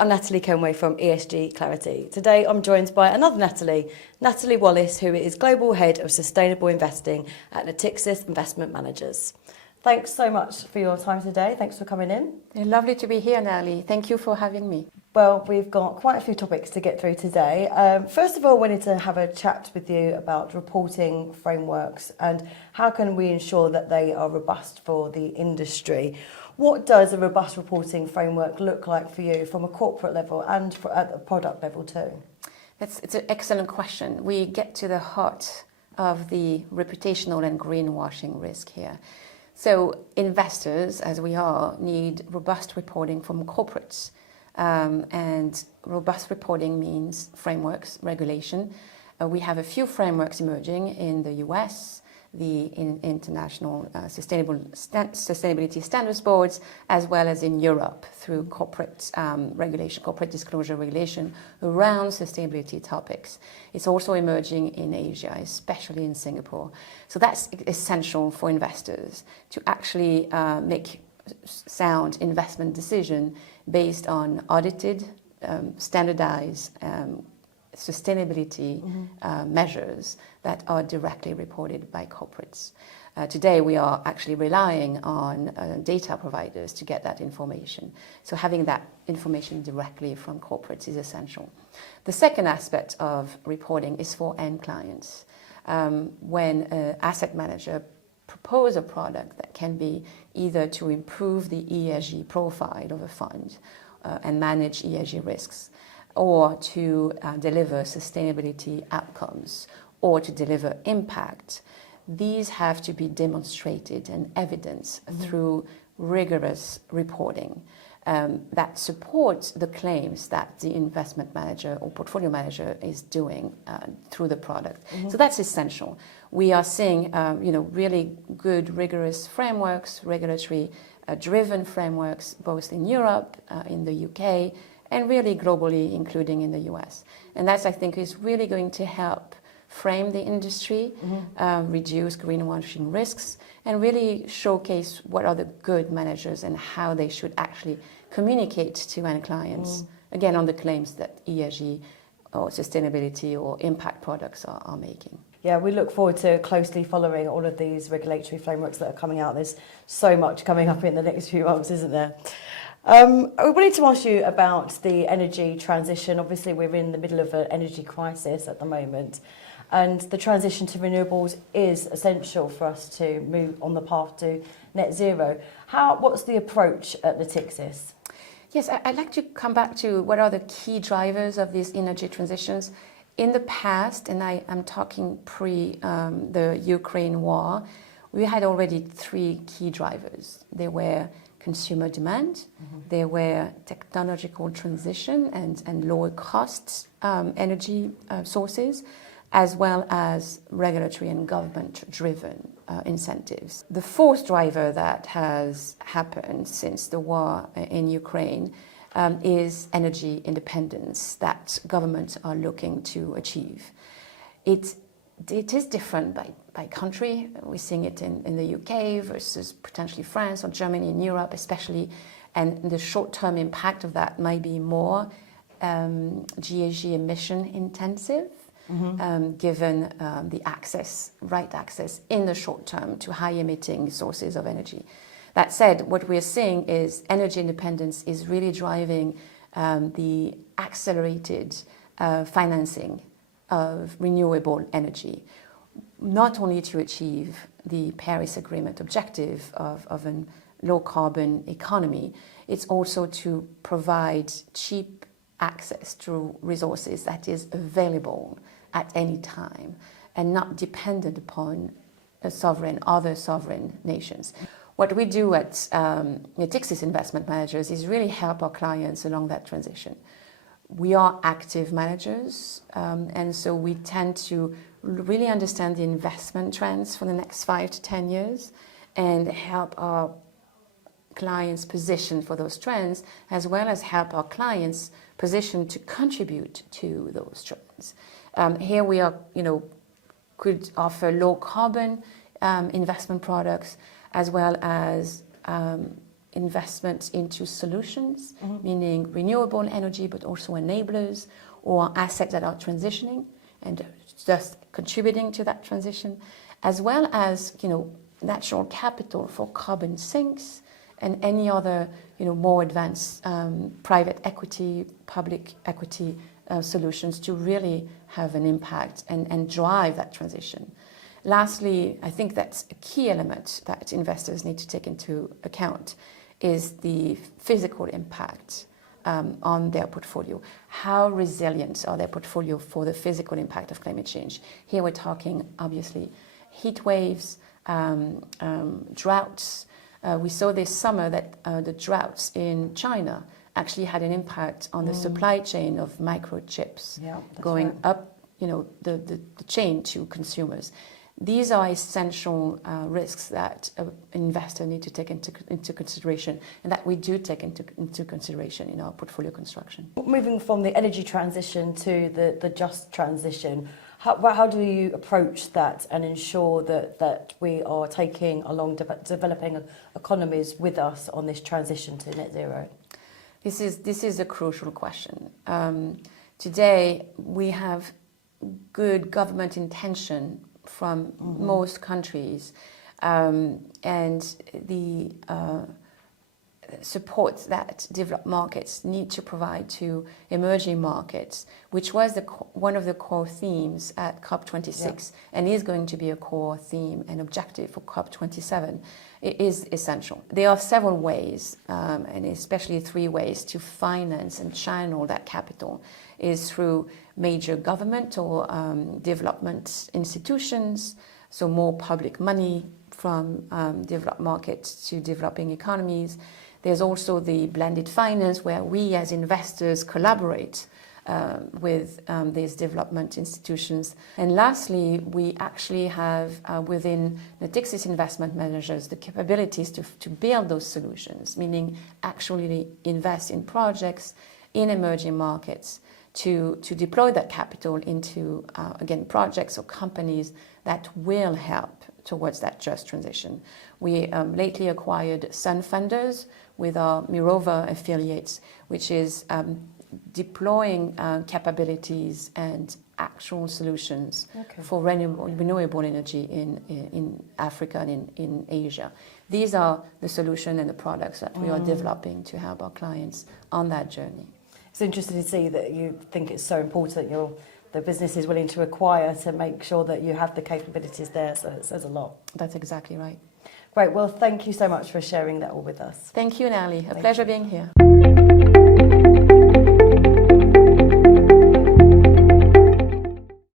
I'm Natalie Kenway from ESG Clarity. Today I'm joined by another Nathalie, Nathalie Wallace, who is Global Head of Sustainable Investing at Natixis Investment Managers. Thanks so much for your time today. Thanks for coming in. Lovely to be here, Natalie. Thank you for having me. Well, we've got quite a few topics to get through today. First of all, I wanted to have a chat with you about reporting frameworks and how can we ensure that they are robust for the industry. What does a robust reporting framework look like for you from a corporate level and at the product level too? It's an excellent question. We get to the heart of the reputational and greenwashing risk here. So investors, as we are, need robust reporting from corporates. And robust reporting means frameworks, regulation. We have a few frameworks emerging in the US, the International Sustainability Standards Boards, as well as in Europe through corporate regulation, corporate disclosure regulation around sustainability topics. It's also emerging in Asia, especially in Singapore. So that's essential for investors to actually make sound investment decision based on audited, standardized sustainability measures that are directly reported by corporates. Today we are actually relying on data providers to get that information. So having that information directly from corporates is essential. The second aspect of reporting is for end clients. When an asset manager propose a product that can be either to improve the ESG profile of a fund and manage ESG risks, or to deliver sustainability outcomes, or to deliver impact, these have to be demonstrated and evidenced through rigorous reporting that supports the claims that the investment manager or portfolio manager is doing through the product. So that's essential. We are seeing really good, rigorous frameworks, regulatory driven frameworks, both in Europe, in the UK, and really globally, including in the US. And that's, I think, is really going to help frame the industry, reduce greenwashing risks, and really showcase what are the good managers and how they should actually communicate to end clients, again, on the claims that ESG or sustainability or impact products are making. Yeah, we look forward to closely following all of these regulatory frameworks that are coming out. There's so much coming up in the next few months, isn't there? I wanted to ask you about the energy transition. Obviously, we're in the middle of an energy crisis at the moment, and the transition to renewables is essential for us to move on the path to net zero. What's the approach at Natixis? Yes, I'd like to come back to what are the key drivers of these energy transitions. In the past, and I'm talking pre the Ukraine war, we had already three key drivers. There were consumer demand, there were technological transition and lower cost energy sources, as well as regulatory and government-driven incentives. The fourth driver that has happened since the war in Ukraine is energy independence that governments are looking to achieve. It is different by country. We're seeing it in the UK versus potentially France or Germany in Europe especially, and the short-term impact of that might be more GHG emission intensive, given the right access in the short term to high emitting sources of energy. That said, what we're seeing is energy independence is really driving the accelerated financing of renewable energy, not only to achieve the Paris Agreement objective of a low carbon economy, it's also to provide cheap access to resources that is available at any time and not dependent upon other sovereign nations. What we do at Natixis Investment Managers is really help our clients along that transition. We are active managers, and so we tend to really understand the investment trends for the next 5 to 10 years and help our clients position for those trends, as well as help our clients position to contribute to those trends. Here we are, could offer low carbon investment products, as well as investment into solutions, meaning renewable energy, but also enablers or assets that are transitioning and just contributing to that transition, as well as, natural capital for carbon sinks and any other, more advanced private equity, public equity solutions to really have an impact and drive that transition. Lastly, I think that's a key element that investors need to take into account is the physical impact on their portfolio. How resilient are their portfolio for the physical impact of climate change? Here we're talking, obviously, heat waves, droughts. We saw this summer that the droughts in China actually had an impact on the supply chain of microchips going up, the chain to consumers. These are essential risks that an investor need to take into consideration, and that we do take into consideration in our portfolio construction. Moving from the energy transition to the just transition, how do you approach that and ensure that we are taking along developing economies with us on this transition to net zero? This is a crucial question. Today, we have good government intention from most countries, and the support that developed markets need to provide to emerging markets, which was one of the core themes at COP26 and is going to be a core theme and objective for COP27, is essential. There are several ways, and especially 3 ways to finance and channel that capital is through major government or development institutions, so more public money from developed markets to developing economies. There's also the blended finance, where we as investors collaborate with these development institutions. And lastly, we actually have within Natixis Investment Managers the capabilities to build those solutions, meaning actually invest in projects in emerging markets to deploy that capital into, again, projects or companies that will help towards that just transition. We lately acquired SunFunders with our Mirova affiliates, which is deploying capabilities and actual solutions for renewable energy in Africa and in Asia. These are the solutions and the products that we are developing to help our clients on that journey. It's interesting to see that you think it's so important that the business is willing to acquire to make sure that you have the capabilities there, so it says a lot. That's exactly right. Great, well, thank you so much for sharing that all with us. Thank you, Natalie. A pleasure being here.